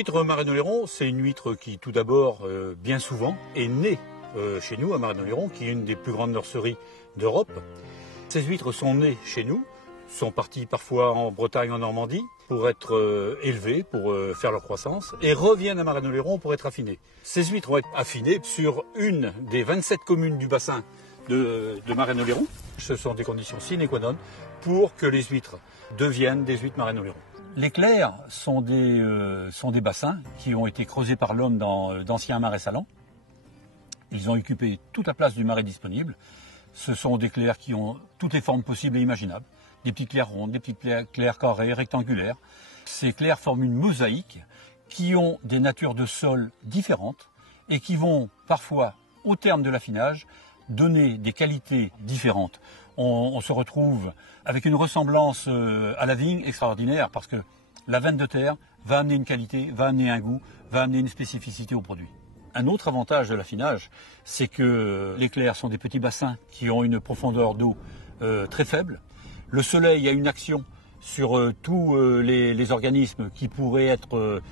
L'huître Marennes-Oléron, c'est une huître qui, tout d'abord, bien souvent, est née chez nous à Marennes-Oléron, qui est une des plus grandes nurseries d'Europe. Ces huîtres sont nées chez nous, sont parties parfois en Bretagne, en Normandie, pour être élevées, pour faire leur croissance, et reviennent à Marennes-Oléron pour être affinées. Ces huîtres vont être affinées sur une des 27 communes du bassin de Marennes-Oléron. Ce sont des conditions sine qua non pour que les huîtres deviennent des huîtres Marennes-Oléron. Les clairs sont des bassins qui ont été creusés par l'homme dans d'anciens marais salants. Ils ont occupé toute la place du marais disponible. Ce sont des clairs qui ont toutes les formes possibles et imaginables. Des petites clairs rondes, des petites clairs carrées, rectangulaires. Ces clairs forment une mosaïque qui ont des natures de sol différentes et qui vont parfois, au terme de l'affinage, donner des qualités différentes. On se retrouve avec une ressemblance à la vigne extraordinaire parce que la veine de terre va amener une qualité, va amener un goût, va amener une spécificité au produit. Un autre avantage de l'affinage, c'est que les clairs sont des petits bassins qui ont une profondeur d'eau très faible. Le soleil a une action sur tous les organismes qui pourraient être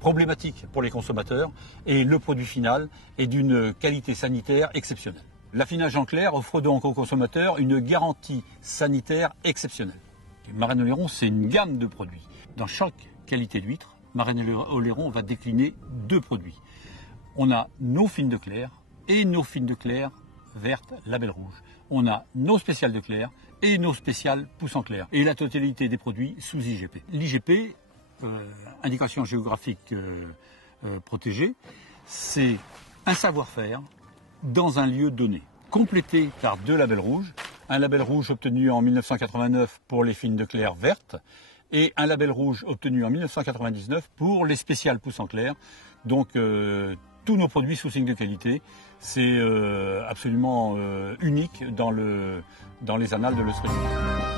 problématiques pour les consommateurs et le produit final est d'une qualité sanitaire exceptionnelle. L'affinage en clair offre donc aux consommateurs une garantie sanitaire exceptionnelle. Marennes-Oléron, c'est une gamme de produits. Dans chaque qualité d'huître, Marennes-Oléron va décliner deux produits. On a nos fines de clair et nos fines de clair vertes label rouge. On a nos spéciales de clair et nos spéciales pousse en clair. Et la totalité des produits sous IGP. L'IGP, indication géographique protégée, c'est un savoir-faire dans un lieu donné, complété par deux labels rouges. Un label rouge obtenu en 1989 pour les fines de clair vertes et un label rouge obtenu en 1999 pour les spéciales pousse en clair. Donc tous nos produits sous signe de qualité, c'est absolument unique dans les annales de l'œnologie.